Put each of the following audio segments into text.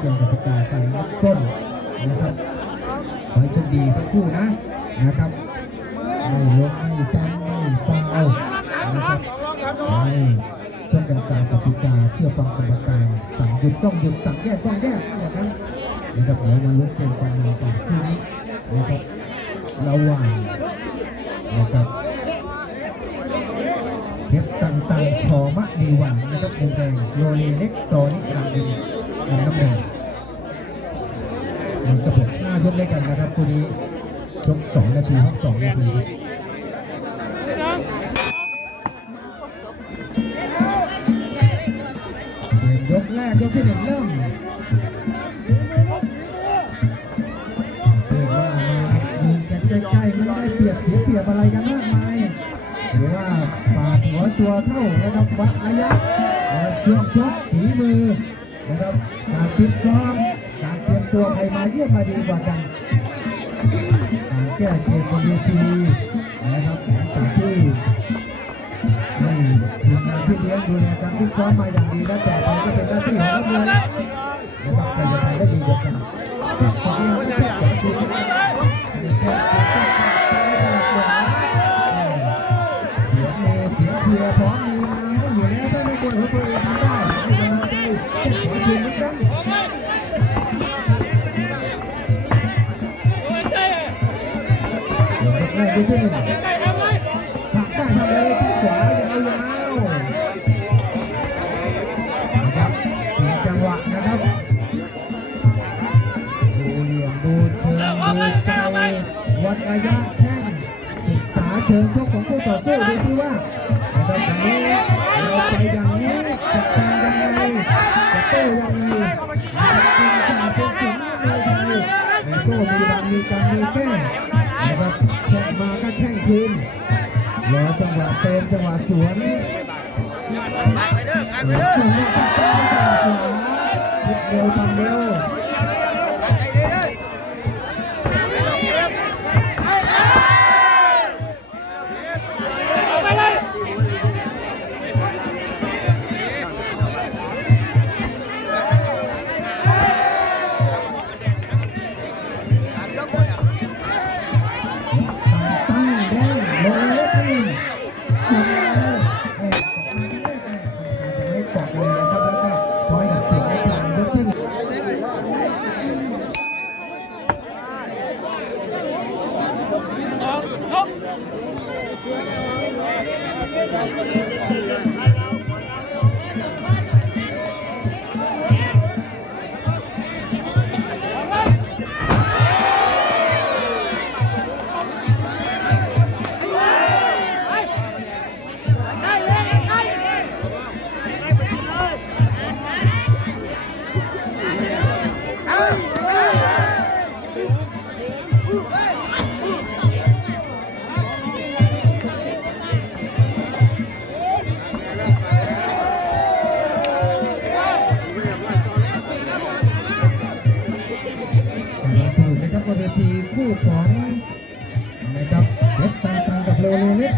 เกี่ยวกับกติกาการรับต้นนะครับขอให้โชคดีทั้งคู่นะครับไม่ลงไม่ซ้ำไม่ฟาวนะครับให้ช่วยกันตามกติกาเชื่อฟังกรรมการสั่งหยุดต้องหยุดสั่งแยกต้องแยกนะครับเดี๋ยวมาลุ้นเกมกันในคู่นี้นะครับระหว่างนะครับเพชรตังชอมะนีวันนะครับมุมแดงโรลีเล็กต่อนิรันดร์น้ำเงินมันกระบอกหน้ายกได้กันนะครับคู่นี้ชก2 นาทีพัก2 นาทียกแรกยกที่ 1เริ่มยืนกันใกล้ๆมันได้เปรียบเสียเปรียบอะไรกันมากมายหรือว่าปาดหัวตัวเท่านะครับวัดระยะช่วงชกฝีมือนะครับการฟิตซ้อมการเตรียมตัวใครมาเยี่ยมมาดีกว่ากันการแก้เกมบนเวทีนะครับจากที่ให้ทีมงานที่เลี้ยงดูแลการฟิตซ้อมมาอย่างดีและต่อไปก็เป็นหน้าที่ของนักมวยนะครับใครจะทำได้ดีกว่ากันเชียร์พร้อมมีมาให้อยู่แล้วถ้าไม่ควรหัวตัวเองทำได้ให้กำลังใจขอยืนนิดนึงแรกดูที่หนึ่งผักได้ทำเลยที่ขวายาวนะครับจังหวะนะครับดูเหลี่ยมดูเชิงดูใจวัดระยะแข้งศึกษาเชิงชกของคู่ต่อสู้ดูที่ว่าแต่ตอนนี้เราไปอย่างนี้จะทำยังไงจะโต้ยังไงจะเป็นถึงเลยทีนี้แต่โต้มีดันมีการมีแก้นะครับแข่งมาก็แข่งคืนรอจังหวะเติมจังหวะสวนเร็วทำเร็วเวทีคู่ของนะครับเพชรตังกับโรลีเล็ก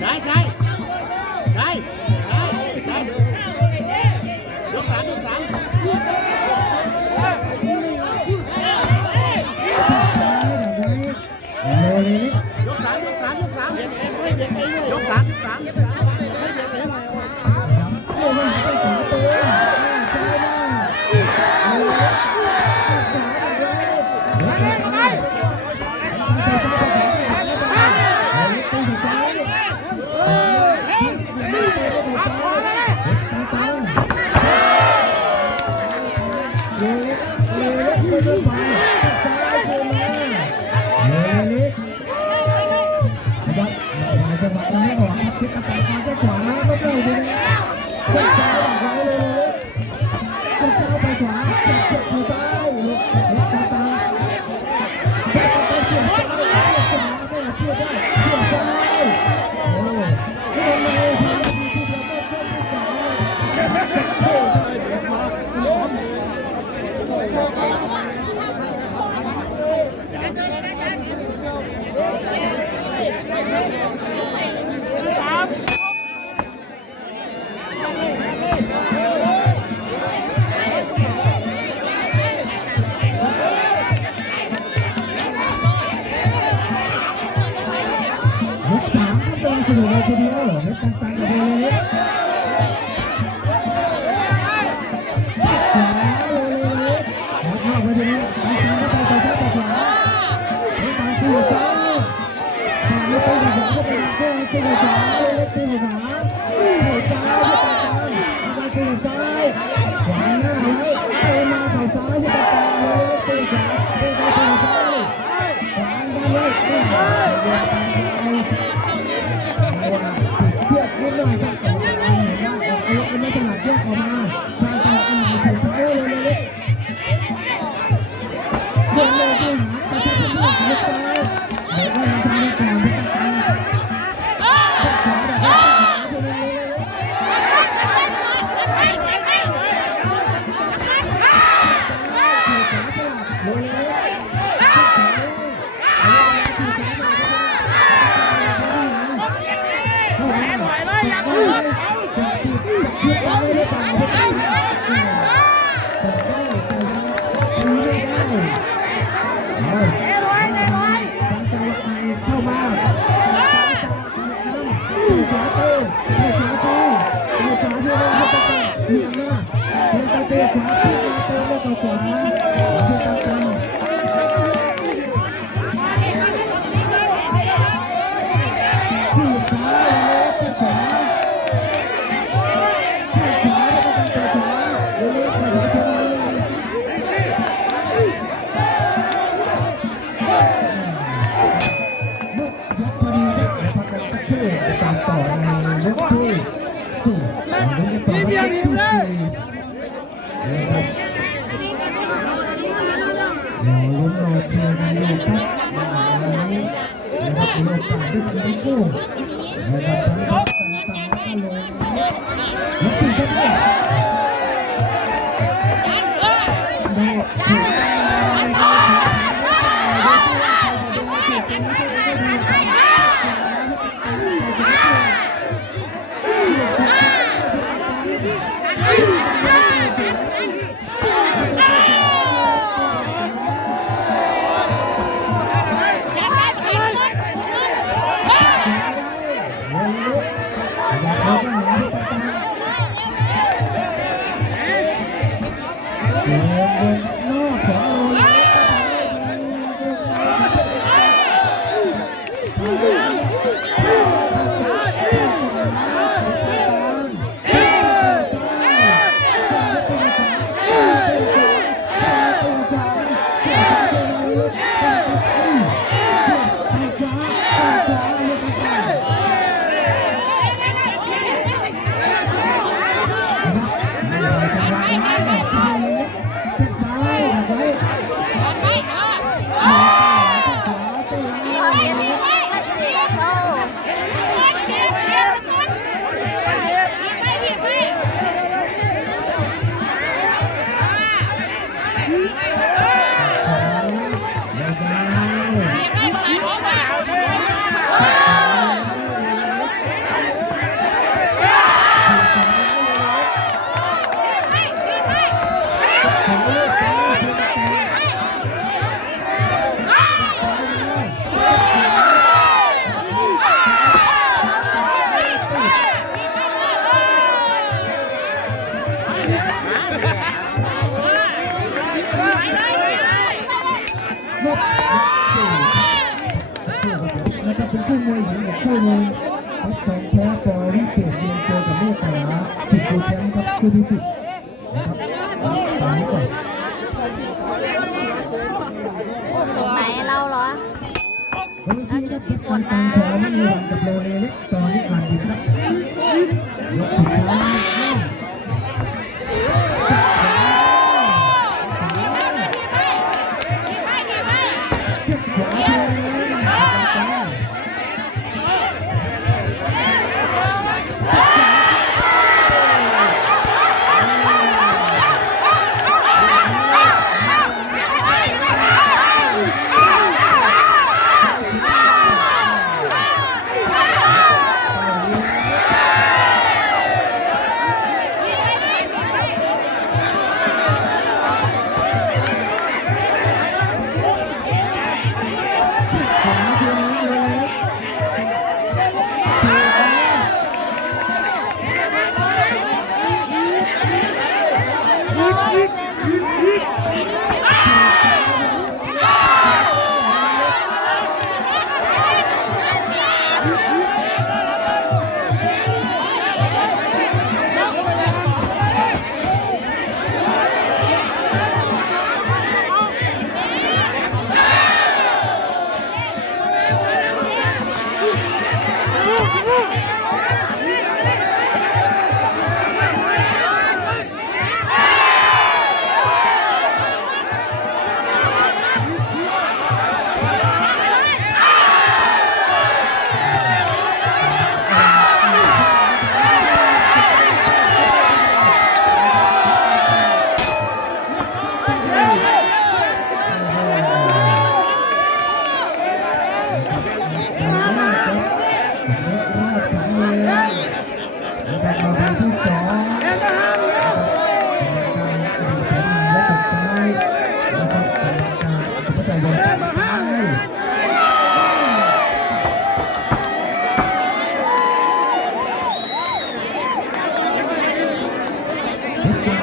ใช่ยก 3โรลีเล็กยก 3จังหวะนั้นไม่ออกครับทิศอากาศมาแค่ขวาก็เร็วไปแล้วเส้นซ้ายออกไว้เลยเส้นซ้ายไปขวาเจ็บมือซ้ายเล็กตาเล็กตาเกี่ยวซ้ายเกี่ยวขวาไม่เกี่ยวได้เกี่ยวซ้ายโอ้ยที่ทำไมทำได้ดีที่เดียวก็ชอบที่สองโอ้ยเดี๋ยวมาล้ม ขวางหน้าไว้เตะมาเข่าซ้ายที่ตะการเลยเตะขวาเตะไปเข่าซ้ายขวางกันเลยเตะขวาเตะไปว่าติดเชือกนิดหน่อยครับแต่ว่าเห็นว่าออกอาวุธไม่ถนัดแยกออกมาทางต่ออันไหนถึงเท้าเลยเลยเดินเลยไปหาประชาชนที่อยู่ซ้ายเดี๋ยวเราทำในก่อนที่ตะการลุ้นรอเชียร์กันอยู่ครับวันนี้นะครับมีโอกาสได้ทั้งคู่นะครับทั้งต่างๆก็ลงแล้วตีกันด้วยนะครับเป็นคู่มวยหญิงอีกคู่หนึ่งเพชรทองแท้ปอวิเศษยืนเจอกับเมฆขลาสิบโปรแชมป์ครับคู่ที่10นะครับตามนี้ก่อน ส่งไหนเราเหรอ วันนี้ครับเพชรฟันตังทองไม่มีหวังกับโรเลเล็กตอนนี้อ่านดีครับยกสุดท้าย เพชรยา